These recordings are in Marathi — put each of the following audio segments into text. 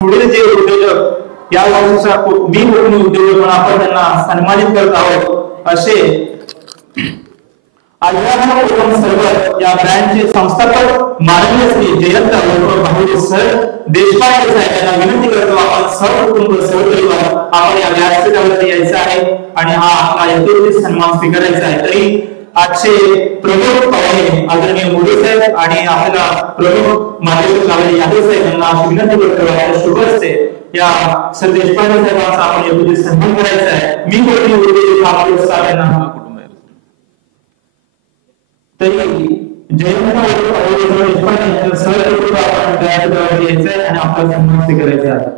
पुढील जे उद्योजक या वर्षीचा मी कोकणी उद्योजक म्हणून आपण त्यांना सन्मानित करत आहोत असे अजरामर कोकम सर्व्हर या ब्रँडचे संस्थापक माननीय श्री जयंत भाऊ सर देशपांडे साहेबांना विनंती करतो आपण सहकुटुंब सहपरिवार आपण या व्यासपीठावरती यायचं आहे आणि हा आपला यथोचित सन्मान स्वीकारायचा आहे। तरी आजचे प्रमुख पाहुणे आदरणीय मोदी साहेब आणि आपला प्रमुख मार्गदर्शक लावले यादव साहेब यांना विनंती करतो आहे शुभ असते या सर देशपांडे साहेबांचा आपण यथोचित सन्मान करायचा आहे। मी कोकणी उद्योजक हा पुरस्कार यांना तरी जयंत देशपांडे सर आपण व्यासपीठावरती यायचं आहे आणि आपला सन्मान स्वीकारायचा आहे।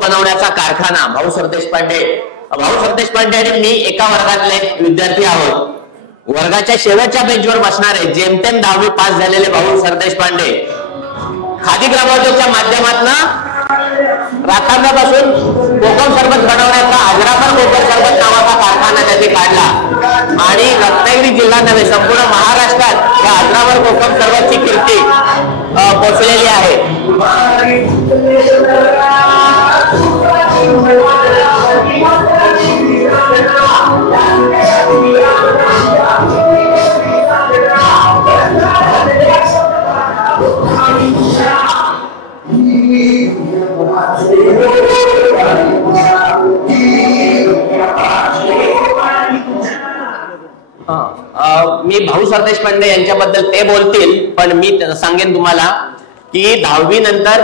बनवण्याचा कारखाना भाऊ सरदेशपांडे आणि मी एका वर्गातले विद्यार्थी आहोत। वर्गाच्या शेवटच्या बेंचवर बसणारे जेमतेम 10वी पास झालेले भाऊ सरदेशपांडे खादी ग्रामोद्योगच्या माध्यमातून राखांब्यापासून कोकम सरबत बनवण्याचा अजरामर कोकम सरबत नावाचा कारखाना त्यांनी काढला आणि रत्नागिरी जिल्हा नव्हे संपूर्ण महाराष्ट्रात या अजरामर कोकम सरबतची कीर्ती पोहोचलेली आहे। मी भाऊ सरदेशपांडे यांच्याबद्दल ते बोलतील, पण मी सांगेन तुम्हाला की 10वी नंतर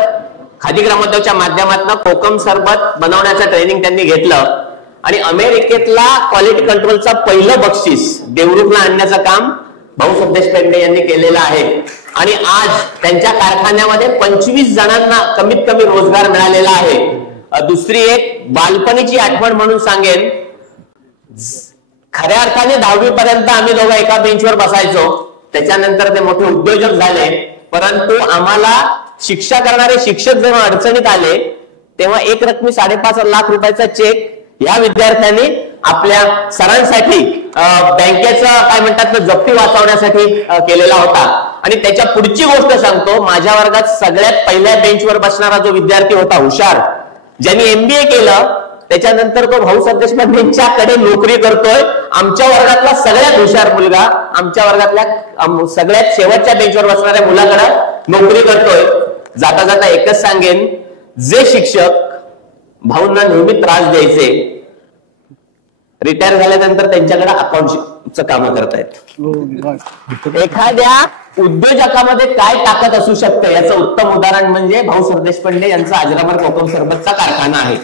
खादी ग्रामोद्योगच्या माध्यमातून कोकम सरबत बनवण्याचं ट्रेनिंग त्यांनी घेतलं आणि अमेरिकेतला क्वालिटी कंट्रोलचा पहिलं बक्षीस देवरुखला आणण्याचं काम भाऊ सरदेशपांडे यांनी केलेलं आहे आणि आज त्यांच्या कारखान्यामध्ये 25 जणांना कमीत कमी रोजगार मिळालेला आहे। दुसरी एक बालपणीची आठवण म्हणून सांगेन, खऱ्या अर्थाने 10वी पर्यंत आम्ही दोघं एका बेंचवर बसायचो, त्याच्यानंतर ते मोठे उद्योजक झाले, परंतु आम्हाला शिक्षा करणारे शिक्षक जेव्हा अडचणीत आले तेव्हा एक रकमी 5.5 लाख रुपयाचा चेक या विद्यार्थ्यांनी आपल्या सरांसाठी बँकेचं काय म्हणतात जप्ती वाचवण्यासाठी केलेला होता। आणि त्याच्या पुढची गोष्ट सांगतो, माझ्या वर्गात सगळ्यात पहिल्या बेंचवर बसणारा जो विद्यार्थी होता हुशार, ज्यांनी MBA केलं, त्याच्यानंतर तो भाऊ सरदेशपांडेंच्याकडे नोकरी करतोय। आमच्या वर्गातला सगळ्यात हुशार मुलगा आमच्या वर्गातल्या सगळ्यात शेवटच्या बेंचवर बसणाऱ्या मुलाकडे नोकरी करतोय। जाता जाता एकच सांगेन, जे शिक्षक भाऊंना नेहमी त्रास द्यायचे, रिटायर झाल्यानंतर त्यांच्याकडे अकाउंटचं काम करतायत। एखाद्या उद्योजकामध्ये काय ताकद असू शकते याचं उत्तम उदाहरण म्हणजे भाऊ सरदेशपांडे यांचा अजरामर कोकम सरबतचा कारखाना आहे।